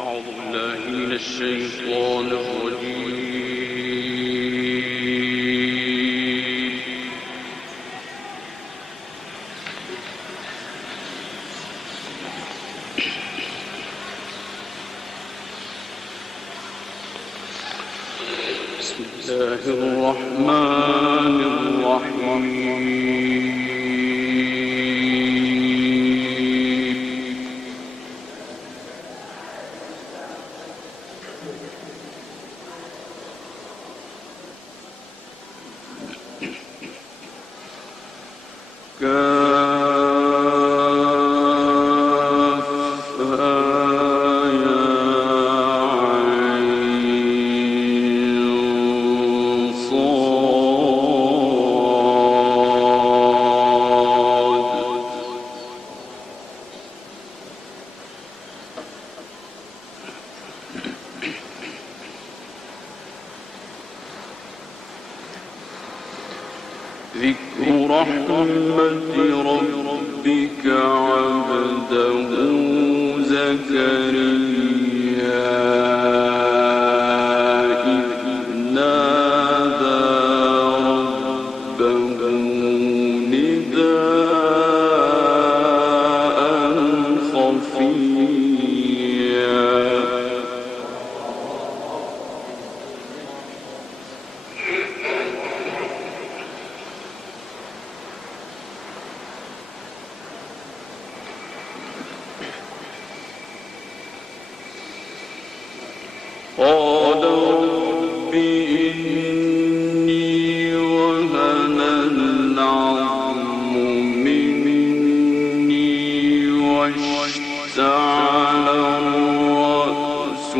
أعوذ بالله من الشيطان الرجيم. بسم الله الرحمن الرحيم. ذكر رحمة ربك عبده زكريا إذ نادى ربه نداء خفيا قال رب إني وهن العظم مني واشتعل الرأس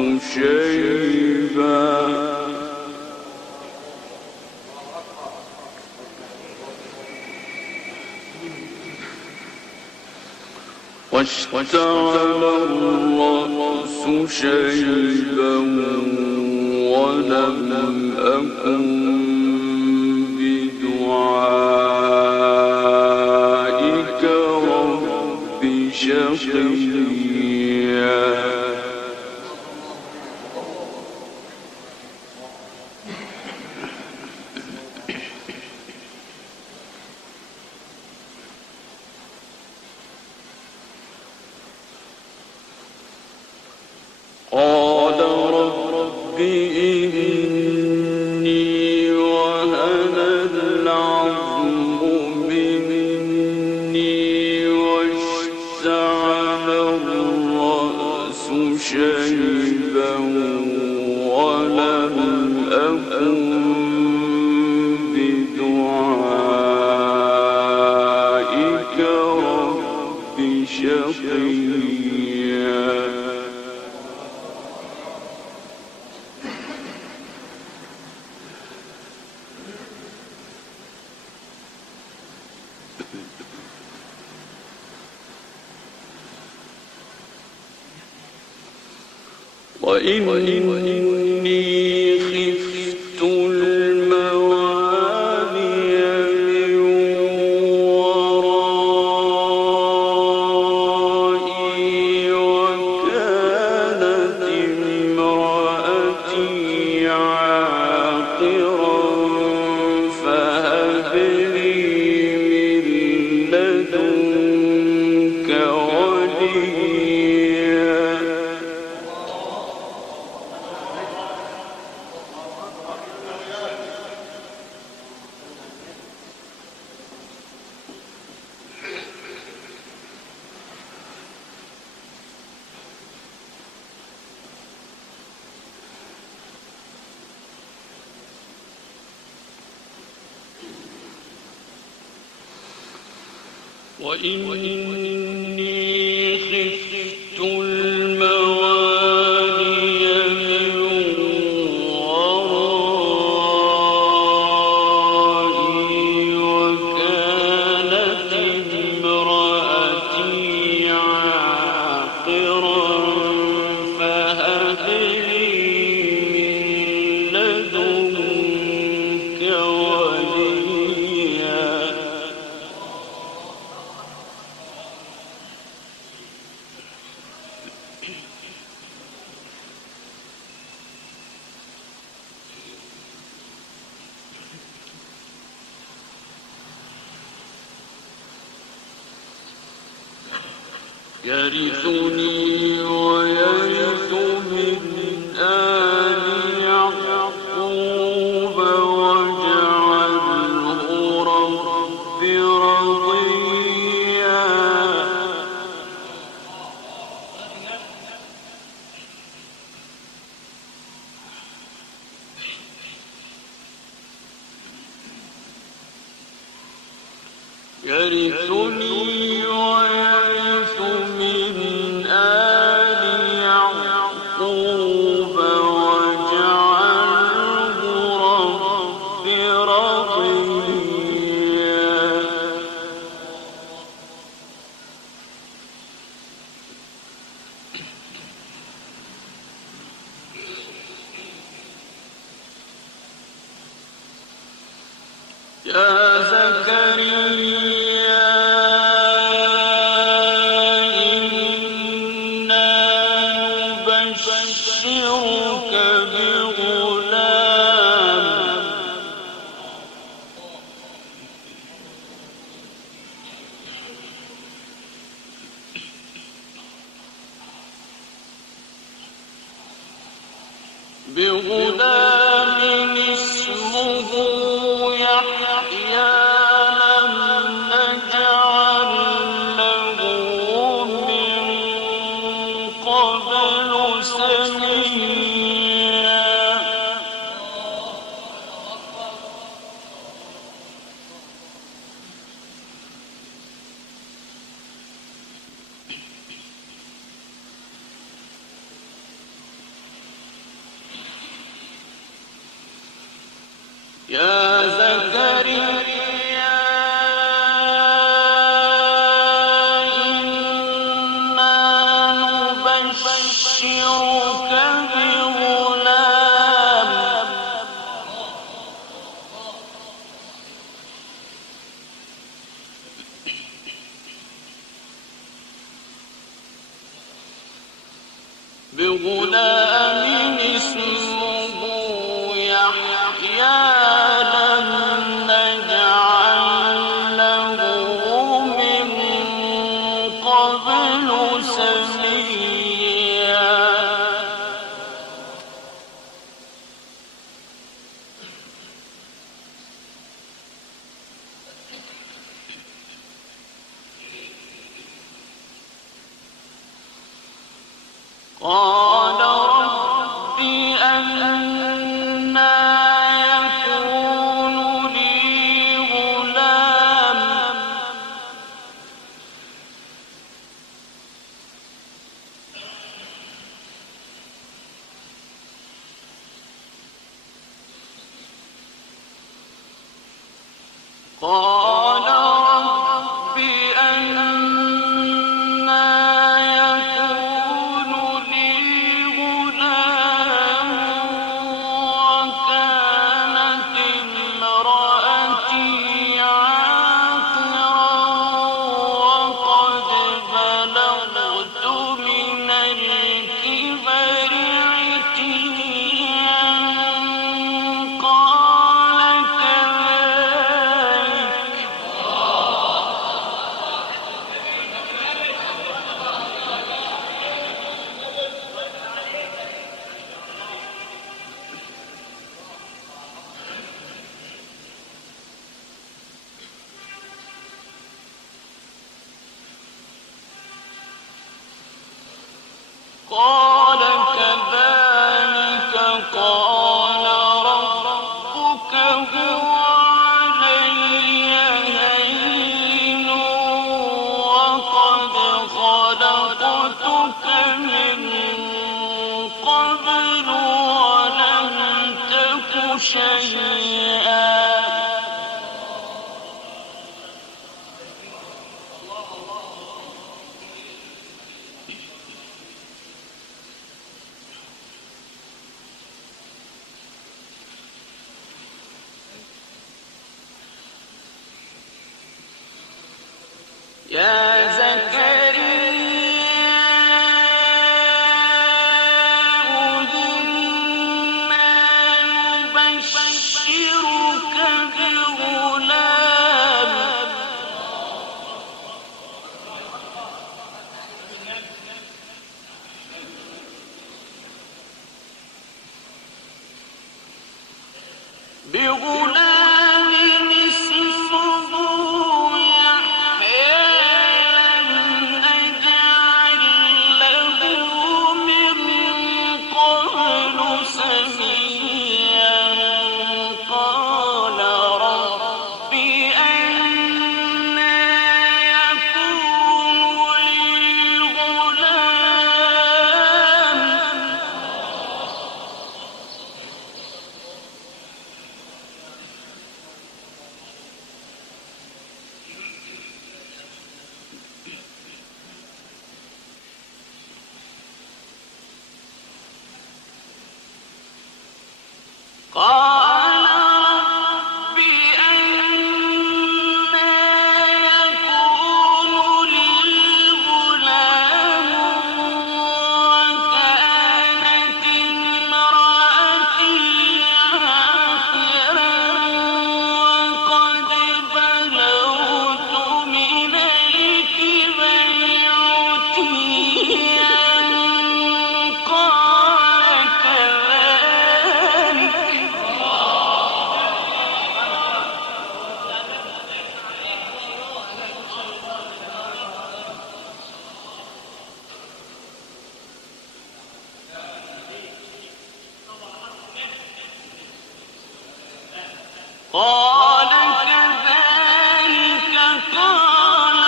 شيبا ولم أكن بدعائك رب شقيا قال رب إني وهن العظم مني واشتعل الرأس شيبا ولم أكن بدعائك رب شقيا وإني خفت الموالي من ورائي وكانت امرأتي عاقرا فهب لي من لدنك وليا وإني خفت الموالي من ورائي وكانت امرأتي عاقرا فهب لي من لدنك وليا. يرثني ويرث من آل يعقوب واجعله رب رضيا يرثني ويرث من آل يعقوب واجعله رب رضيا يا زكريا إنا نبشرك بغلام اسمه يحيى لم نجعل له من قبل سميا يا زكريا إنا نبشرك بغلام اسمه يحيى لم نجعل له من قبل سميا قال رب أنى يكون لي غلام قال رب أنى يكون لي غلام وكانت امرأتي عاقرا وقد بلغت من الكبر عتيا قال كذلك قال كذلك قال ربك هو علي هين وقد خلقتك من قبل ولم تك شيئا يا زكريا إنا نبشرك بغلام بغلام اسمه يحيى لم نجعل له من قبل سميا قال رب أنى يكون لي غلام قال رب أنى يكون لي غلام وكانت امرأتي عاقرا وقد بلغت من الكبر عتيا قال كذلك قال كذلك قال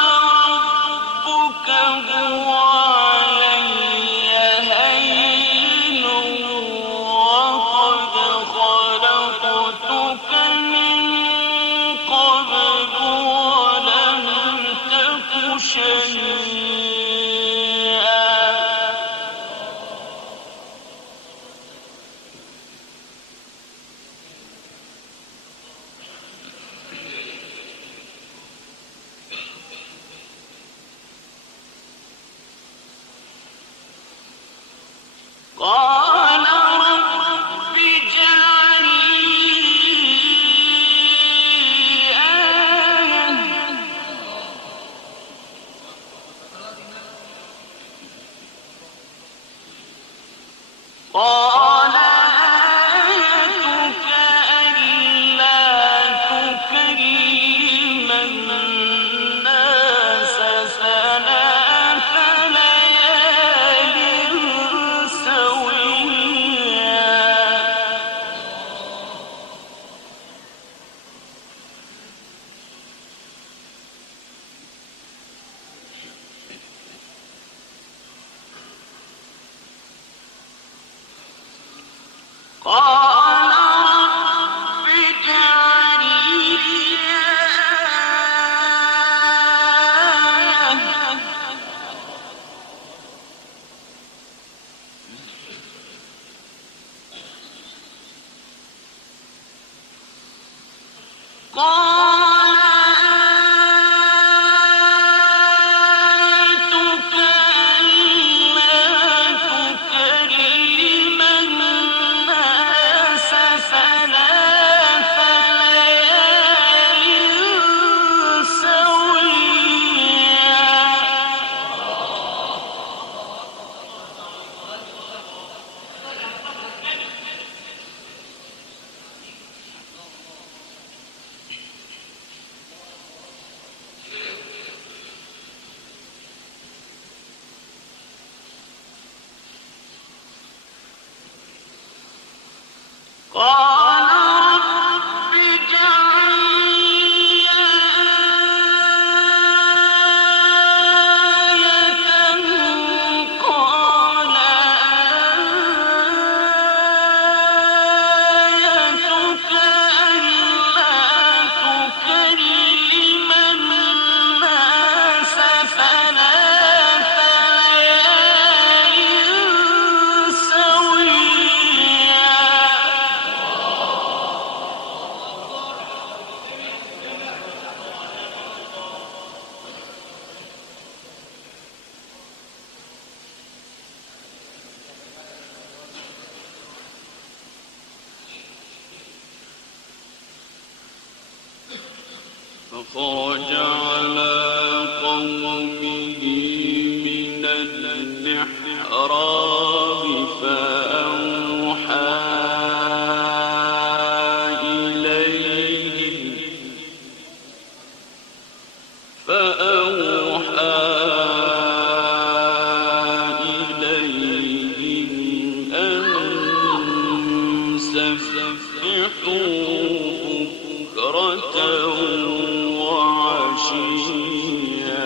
ربك هو علي هين وقد خلقتك من قبل ولم تك شيئا قال رب اجعل لي آية قال آيتك ألا تكلم الناس ثلاث ليال سويا قال رب اجعل لي آية قال آيتك ألا تكلم الناس ثلاث ليال سويا قال رب اجعل لي آية قال آيتك ألا تكلم الناس ثلاث ليال سويا فخرج على قومه من المحراب فأوحى بكرة وعشيا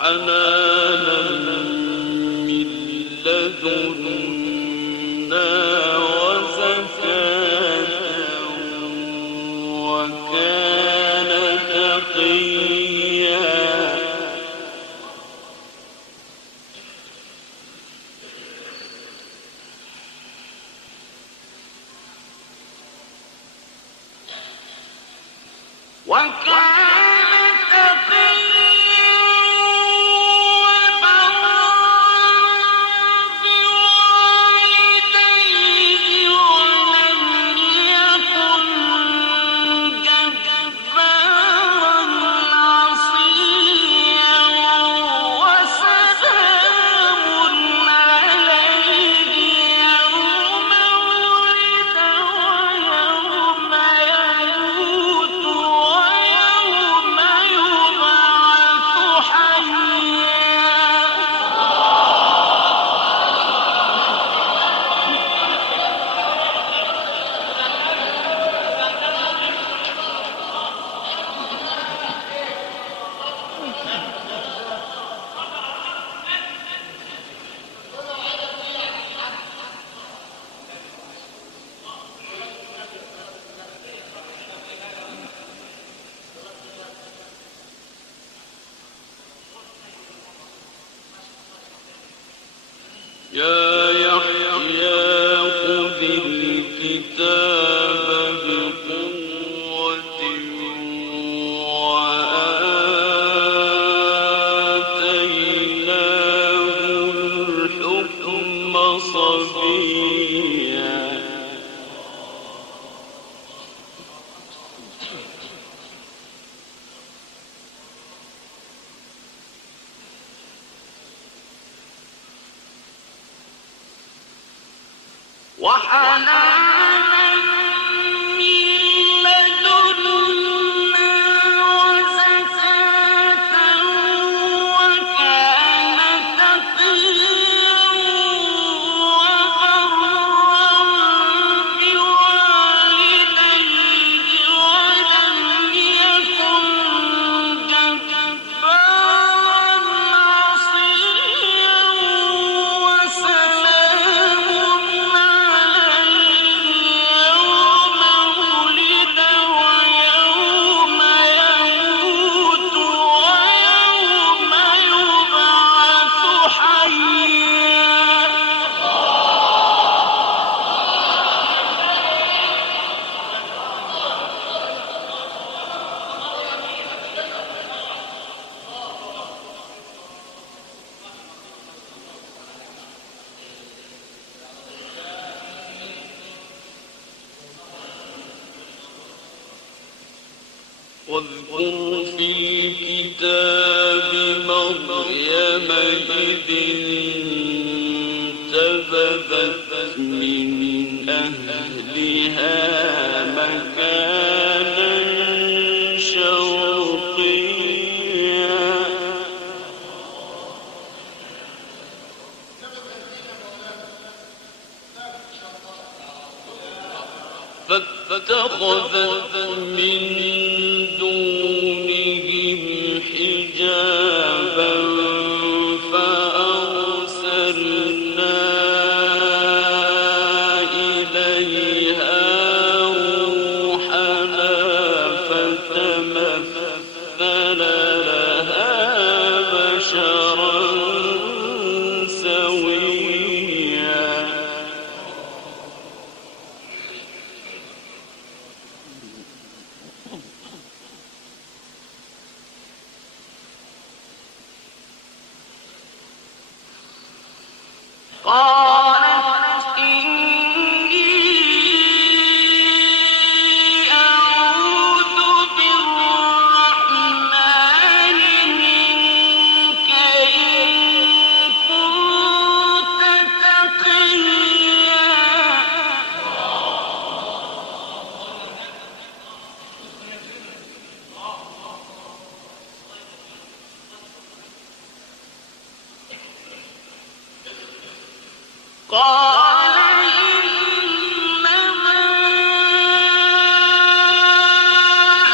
وحنانا من لدنا وزكاة وكان تقيا يا يحيى خذ الكتاب بقوة وآتيناه الحكم صبيا وحنانا من لدنا وزكاة وكان تقيا وبرا بوالديه ولم يكن جبارا عصيا وسلام واذكر في الكتاب مريم يومئذ انتبذت من أهلها مكانا شرقيا فاتخذت من دونهم حجابا فأرسلنا إليها روحنا فتمثل لها بشرا سويا قالت إني أعوذ بالرحمن منك إن كنت تقيا قال إنما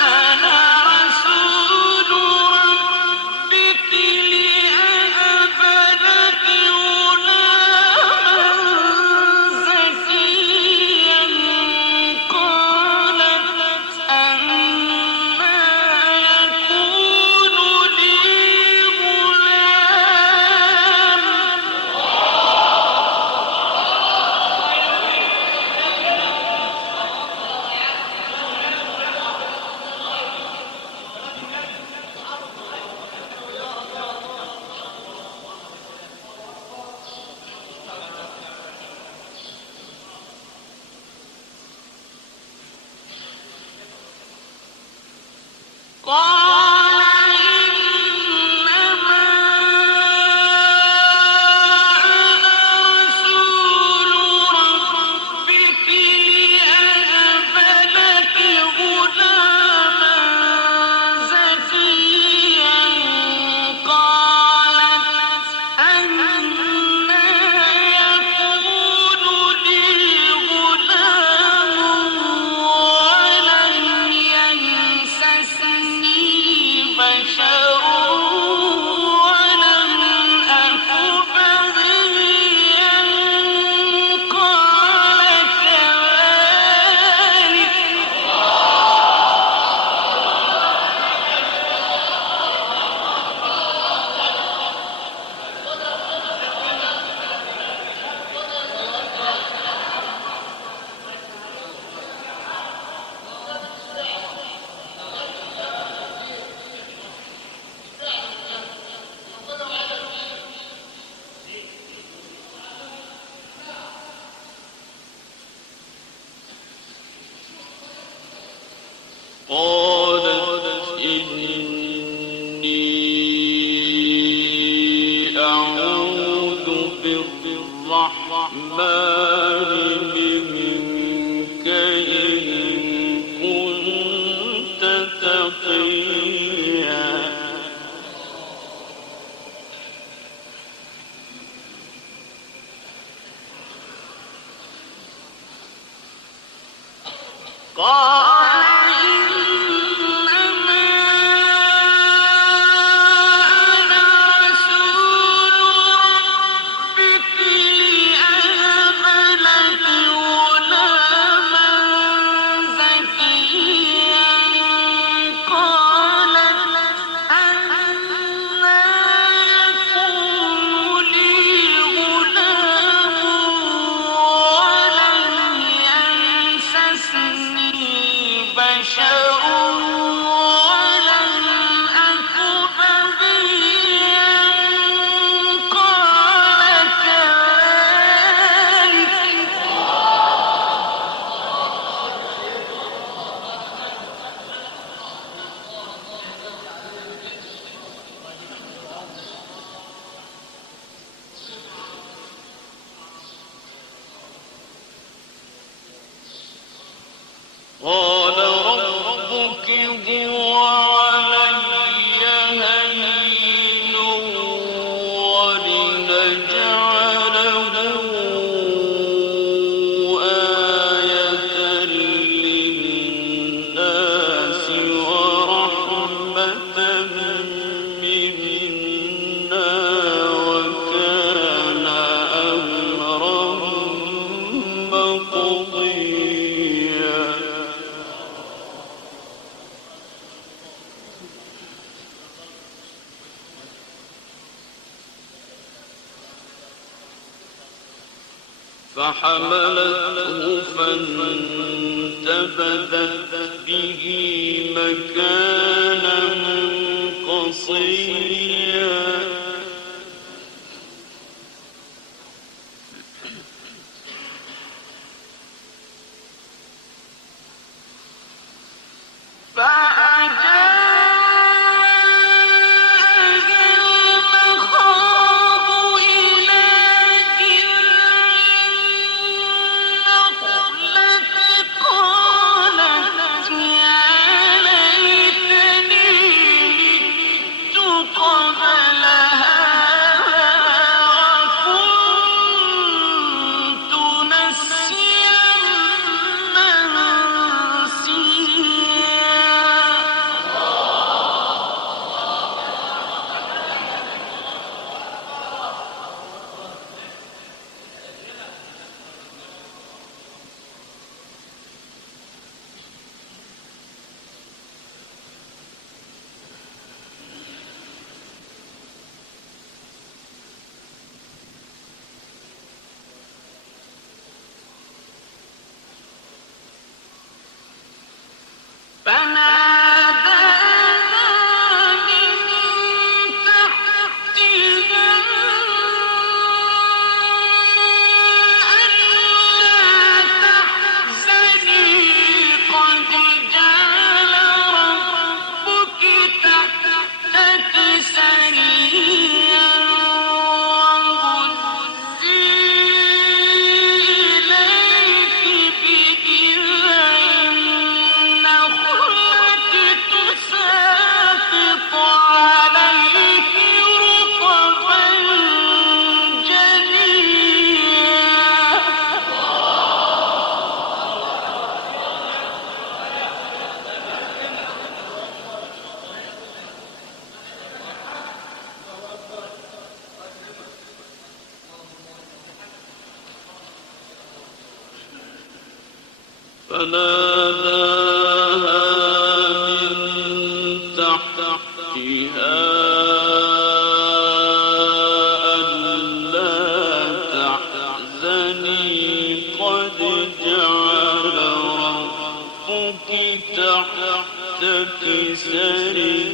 أنا رسول ربك لأهب لك غلاما زكيا قالت أنى يكون لي غلام قال إنما أنا رسول ربك لأهب لك غلاما زكيا قالت أنى يكون لي غلام ولم يمسسني بشر ولم أك بغيا قال كذلك قالت إني أعوذ بالرحمن منك إن كنت تقيا قال إنما أنا رسول ربك لأهب لك غلاما زكيا قالت أنى يكون لي غلام ولم يمسسني قال ربك هو علي هين ولنجعله آية للناس ورحمة منا وكان أمرا مقضيا. فحملته فانتبذت به مكانا قصيا. فناداها من تحتها ألا تحزني قد جعل ربك تحتك سريا.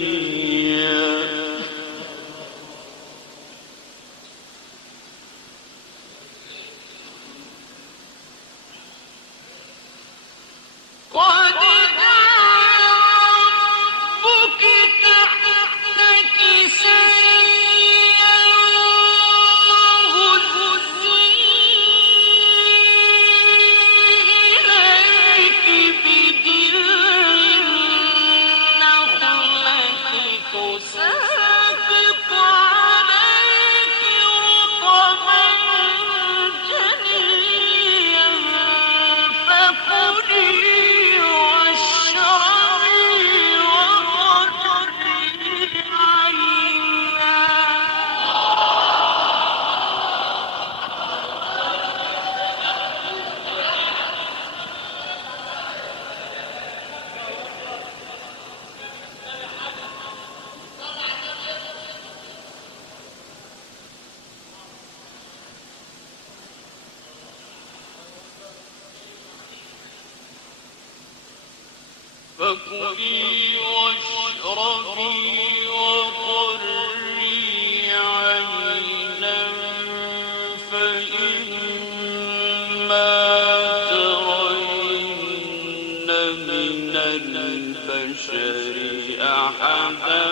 فكلي واشربي وقري عينا فإما ترين من البشر أحدا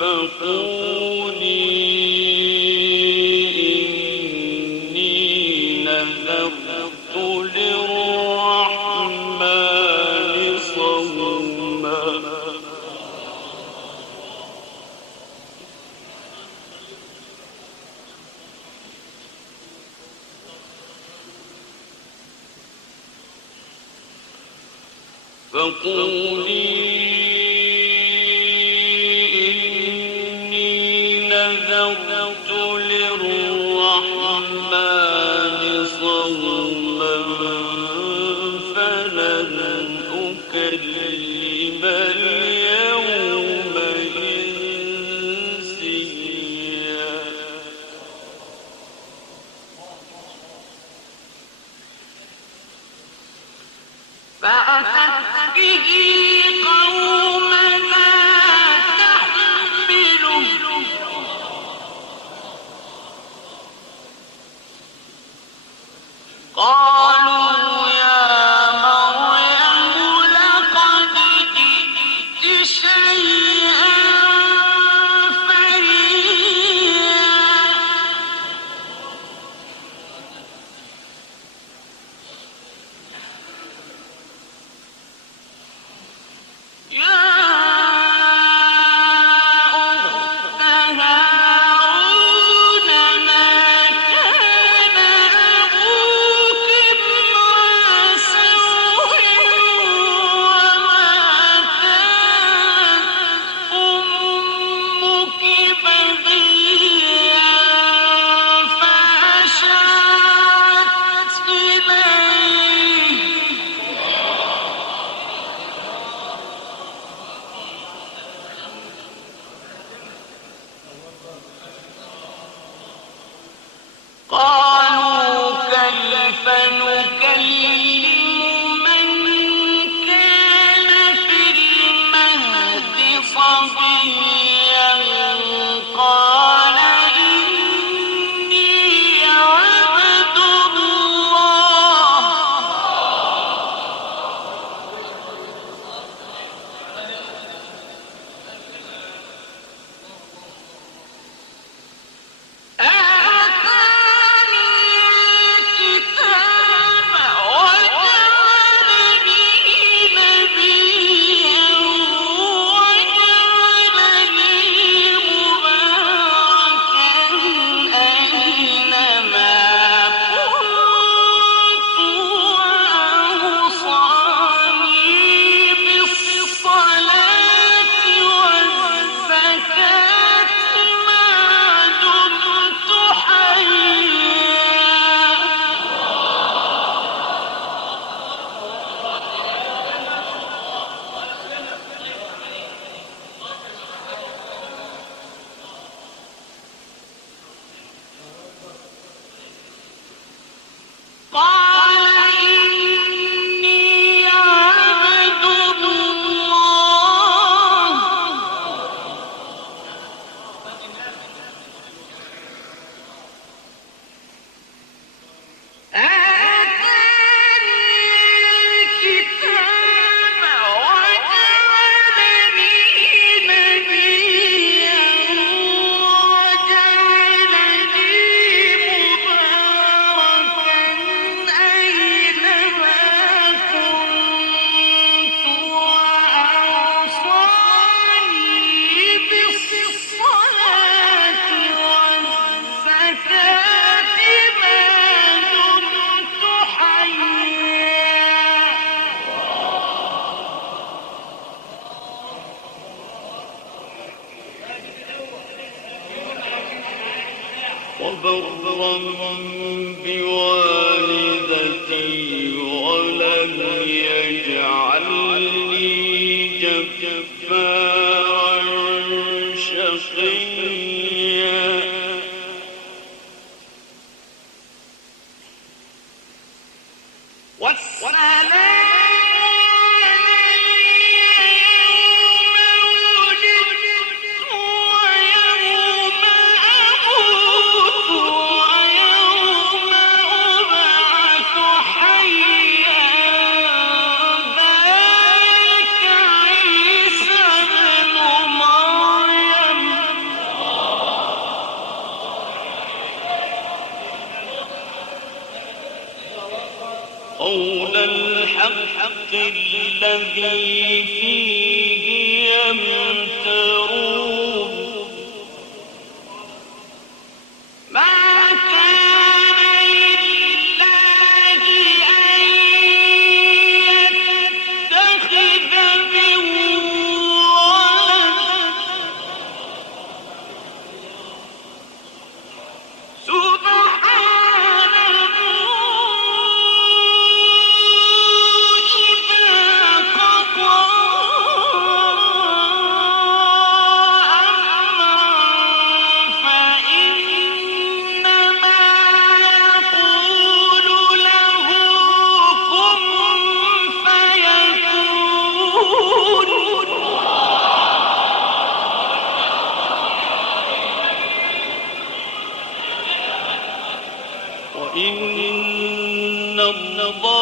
فقولي إني نذرت للرحمن فقولي إني نذرت للرحمن صوما فلن أكلم اليوم إنسيا. فأتت به قومها تحمله قالوا يا مريم لقد جئت شيئا فريا. يا أخت هارون ما كان أبوك امرأ سوء وما كانت أمك بغيا فأشارت إليه. قالوا كيف نكلم من كان في المهد صبيا قال إني عبد الله آتاني الكتاب وجعلني نبيا وجعلني مباركا أينما كنت وأوصاني بالصلاة والزكاة ما دمت حيا. قال إني عبد الله آتاني الكتاب وجعلني نبيا وجعلني مباركا أينما كنت وأوصاني بالصلاة والزكاة ما دمت حيا. وبرا بوالدتي ولم يجعلني جبارا شقيا. والسلام علي يوم ولدت ويوم أموت ويوم أبعث حيا ذلك عيسى ابن مريم قول الحق الذي فيه يمترون. ما كان لله أن يتخذ وإن الله